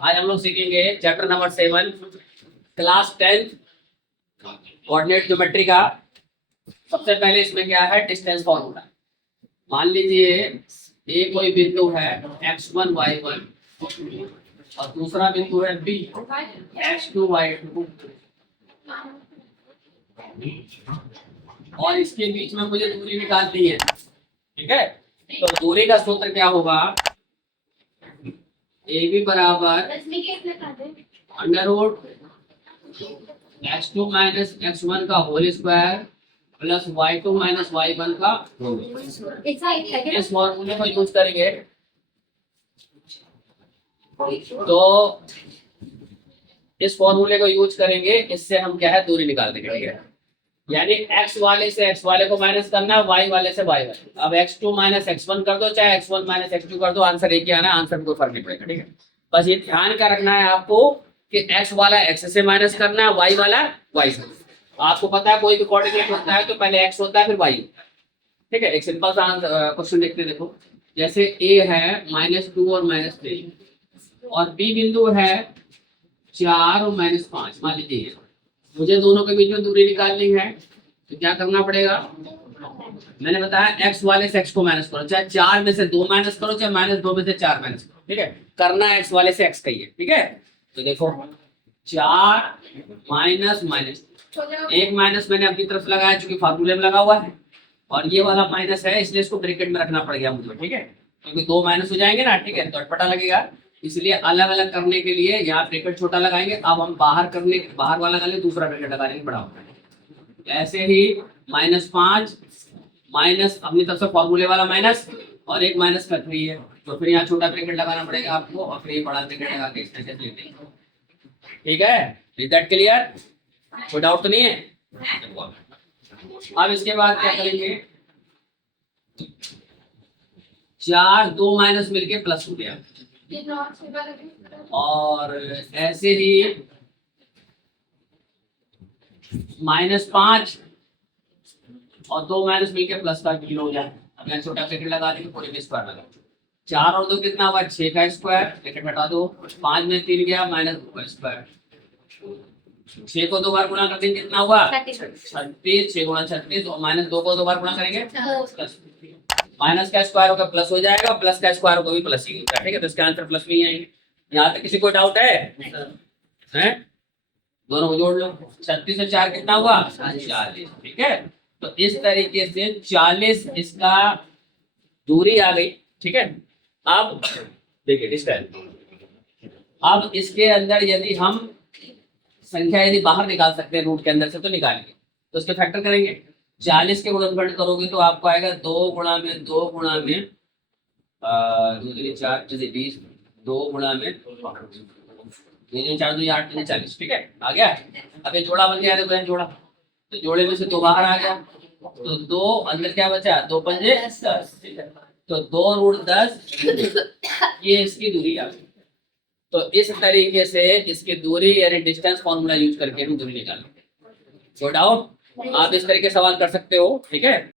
आज हम लोग सीखेंगे chapter number 7 class 10 coordinate geometry का। सबसे पहले इसमें क्या है, डिस्टेंस फॉर्मूला। मान लीजिए ए कोई बिंदु है x1 y1 और दूसरा बिंदु है बी x2 y2 और इसके बीच में मुझे दूरी निकालनी है। ठीक है, तो दूरी का सूत्र क्या होगा, ए बी बराबर under root x2 minus x1 का whole square plus y2 minus y1 का होल। इस फॉर्मूले को यूज करेंगे तो इस फॉर्मूले को यूज करेंगे, इससे हम क्या है दूरी निकाल देंगे। यानी x वाले से x वाले को माइनस करना है, y वाले से y वाले। अब x2 माइनस x1 कर दो, चाहे x1 माइनस x2 कर दो, आंसर एक ही आना है, आंसर में कोई फर्क नहीं पड़ेगा। ठीक है, बस ये ध्यान का रखना है आपको कि x वाला x से माइनस करना है, y वाला y से। आपको पता है कोई भी कोऑर्डिनेट होता है तो पहले x होता है फिर y होता है। ठीक है, एक सिंपल सा क्वेश्चन देखते हैं। देखो, जैसे a है -2 और -3 और b बिंदु है 4 और -5। मान लीजिए मुझे दोनों के बीच में दूरी निकालनी है, तो क्या करना पड़ेगा, मैंने बताया x वाले से x को माइनस करो, चाहे 4 में से 2 माइनस करो, चाहे -2 में से 4 माइनस करो। ठीक है, करना है x वाले से x का ही है। ठीक है, तो देखो 4 माइनस माइनस, एक माइनस मैंने अपनी तरफ लगाया चूंकि फार्मूले में लगा हुआ है, और ये वाला माइनस है इसलिए इसको ब्रैकेट में रखना पड़ गया मुझे। ठीक है, क्योंकि 2 माइनस हो जाएंगे ना। ठीक है, तो अटपटा लगेगा, इसलिए अलग अलग करने के लिए यहाँ ब्रैकेट छोटा लगाएंगे। अब हम बाहर वाला लगाएंगे, दूसरा ब्रैकेट लगा लेंगे बड़ा होगा। ऐसे ही -5 माइनस अपनी तरफ से फॉर्मूले वाला माइनस और एक माइनस का 3 है, तो फिर यहाँ छोटा ब्रैकेट लगाना पड़ेगा आपको और फिर ये बड़ा ब्रैकेट लगा के इस तरह से लेते हैं। ठीक है, इज दैट क्लियर? कोई डाउट तो नहीं है? अब इसके बाद क्या करेंगे, 4 2 माइनस मिलके प्लस हो गया, और ऐसे ही -5 और 2 माइनस मिलके प्लस का 0 हो जाए। अब यहाँ छोटा ब्रैकेट लगा देंगे, पूरे में स्क्वायर लगा। 4 और 2 कितना हुआ, 6 का स्क्वायर, ब्रैकेट हटा दो, 5 में 3 गया -2 का स्क्वायर। 6 को 2 बार गुणा कर देंगे, कितना हुआ 36, 6 गुणा 36, और -2 को 2 बार गुणा करेंगे प्लस, माइनस का स्क्वायर होगा प्लस हो जाएगा, प्लस का स्क्वायर होगा भी प्लस ही होता है। ठीक है, तो इसका आंसर प्लस में ही आएंगे। यहाँ तक किसी को डाउट है? हैं? दोनों को जोड़ लो, 36 से 4 कितना हुआ 40। ठीक है, तो इस तरीके से 40 इसका दूरी आ गई। ठीक है, अब देखिए डिस्टेंस। अब इसके अंदर यदि हम संख्या यदि बाहर निकाल सकते हैं रूट के अंदर से तो निकालेंगे, तो उसके फैक्टर करेंगे। 40 के गुणनफल करोगे तो आपको आएगा 2 गुणा में 2 गुणा में 4 20, 2 गुणा में 4 2 8 40। ठीक है, आ गया। अब ये जोड़ा बन गया, तो जोड़ा, तो जोड़े में से 2 बाहर आ गया, तो 2 अंदर क्या बचा, 2 पंजे 10। ठीक है, तो 2√10 ये इसकी दूरी आ गई। तो इस तरीके से इसकी दूरी यानी डिस्टेंस फॉर्मूला यूज करके हम दूरी निकालेंगे। कोई डाउट? आप इस तरीके सवाल कर सकते हो। ठीक है।